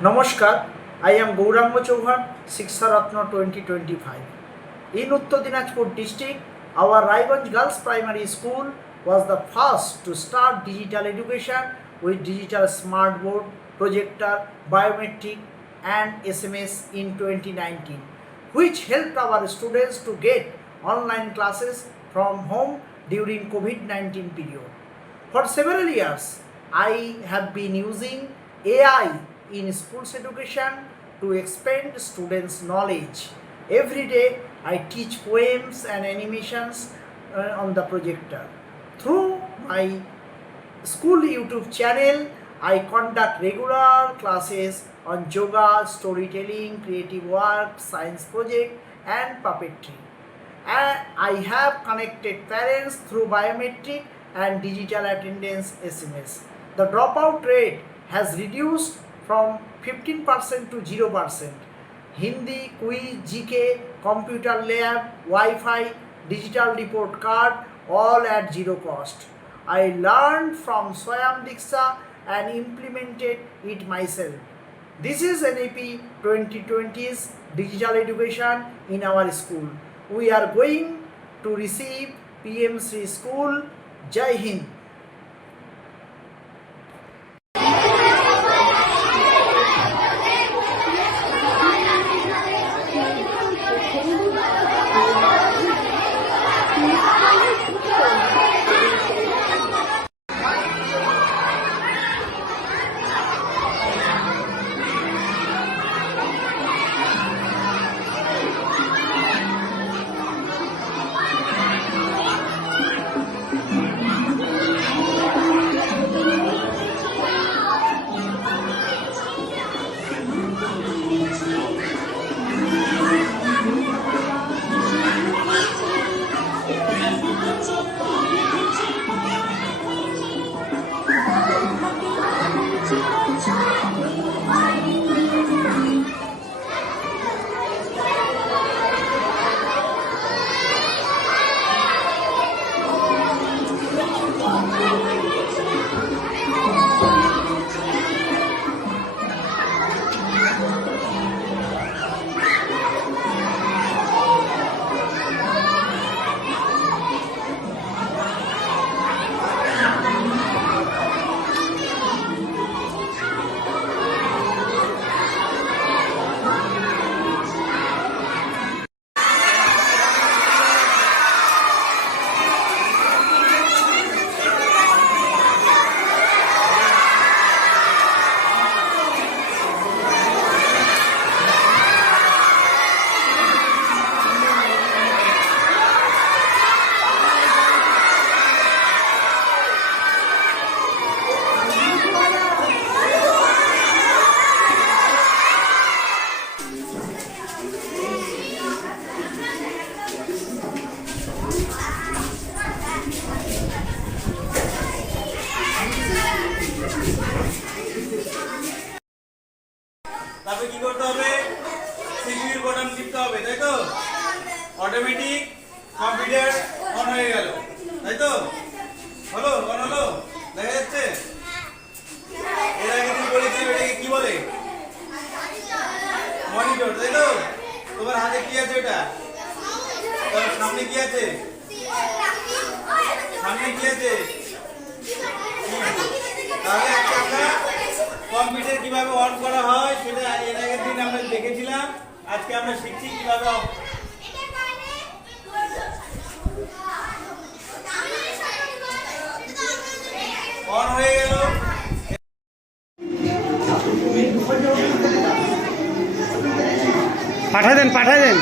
Namaskar, I am Gauranga Chauhan, Shiksha Ratna 2025. In Uttar Dinajpur district, our Raiganj Girls Primary School was the first to start digital education with digital smart board, projector, biometric and SMS in 2019, which helped our students to get online classes from home during COVID-19 period. For several years, I have been using AI in schools education to expand students' knowledge. Every day, I teach poems and animations on the projector. Through my school YouTube channel, I conduct regular classes on yoga, storytelling, creative work, science project, and puppetry. And I have connected parents through biometric and digital attendance SMS. The dropout rate has reduced from 15% to 0%. Hindi, quiz, GK, computer lab, Wi-Fi, digital report card, all at zero cost. I learned from Swayam Diksha and implemented it myself. This is NAP 2020's digital education in our school. We are going to receive PM Sri School. Jai Hind. তারপরে কি করতে হবে? Secure button টিপতে হবে, তাই তো? Automatic computer on হয়ে গেল, তাই তো? হলো, অন হলো, দেখা যাচ্ছে? এর আগে তুমি বলেছিলে এটাকে কি বলে? মনিটর, তাই তো? তোমার হাতে কি আছে এটা? তোমার সামনে কি আছে? সামনে কি আছে? তাহলে আজকে আমরা কম্পিউটার কিভাবে অন করা হয় সেটা এর আগের দিন আমরা দেখেছিলাম। আজকে আমরা শিখছি কিভাবে অন হয়ে গেল। পাঠায় দেন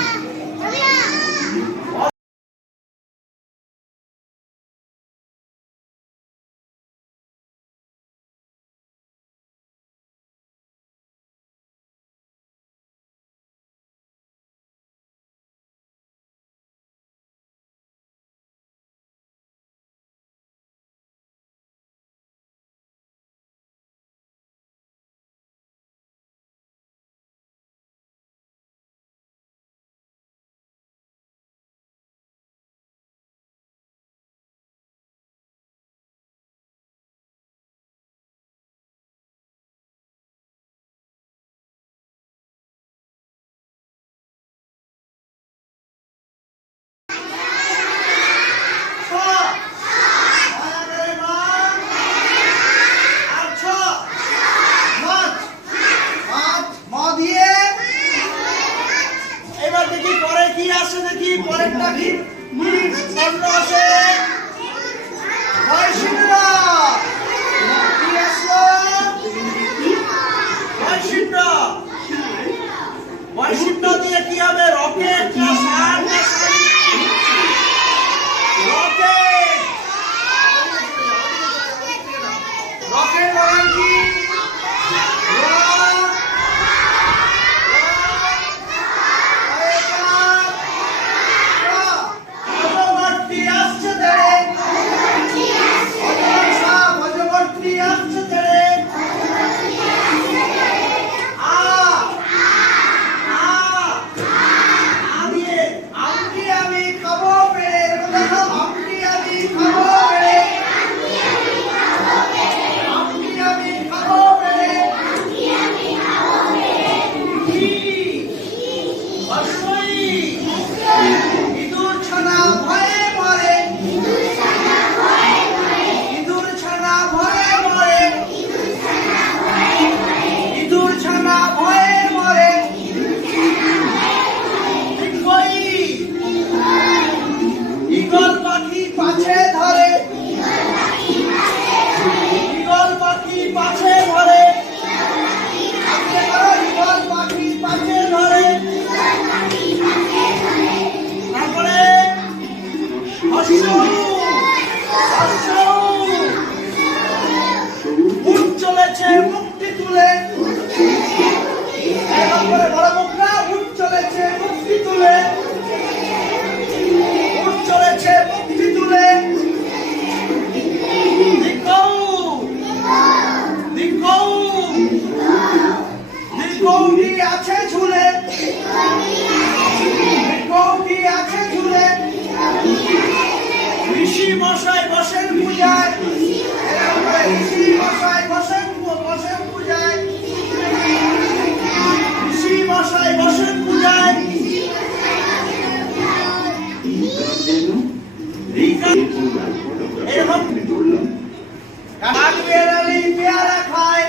মুক্তি তুলে এবার করে বড় মুখরা উঠ চলেছে মুক্তি তুলে উঠ চলেছে মুক্তি তুলে দিকৌ দিকৌ দিকৌটি আছে ঝুলে দিকৌটি আছে ঝুলে ঋষি মশাই বসেন পূজায় ঋষি মশাই বসেন পূজায় ঋষি মশাই বসেন পূজায় এরকম কাক বেড়ালি পেয়ারা খায়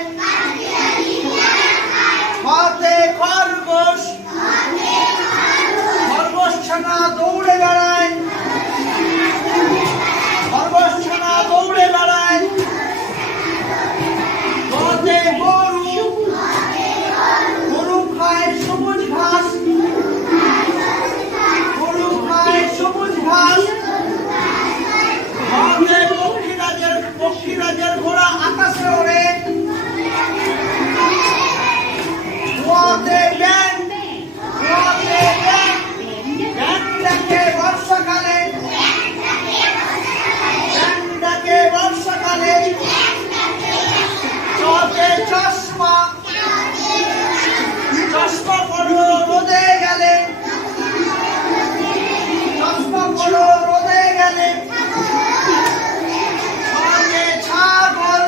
হাতে খরগোশ খরগোশ ছানা দৌড়ে বেড়ায় খরগোশ ছানা দৌড়ে বেড়ায় হাতে গরু গরু খায় সবুজ ঘাস গরু খায় সবুজ ঘাস হাতে পক্ষীরাজের ঘোড়া আকাশে ওড়ে ব্যান ডাকে বর্ষাকালে চশমা পড়ো রোদে গেলে চশমা পড়ো রোদে গেলে ছাগল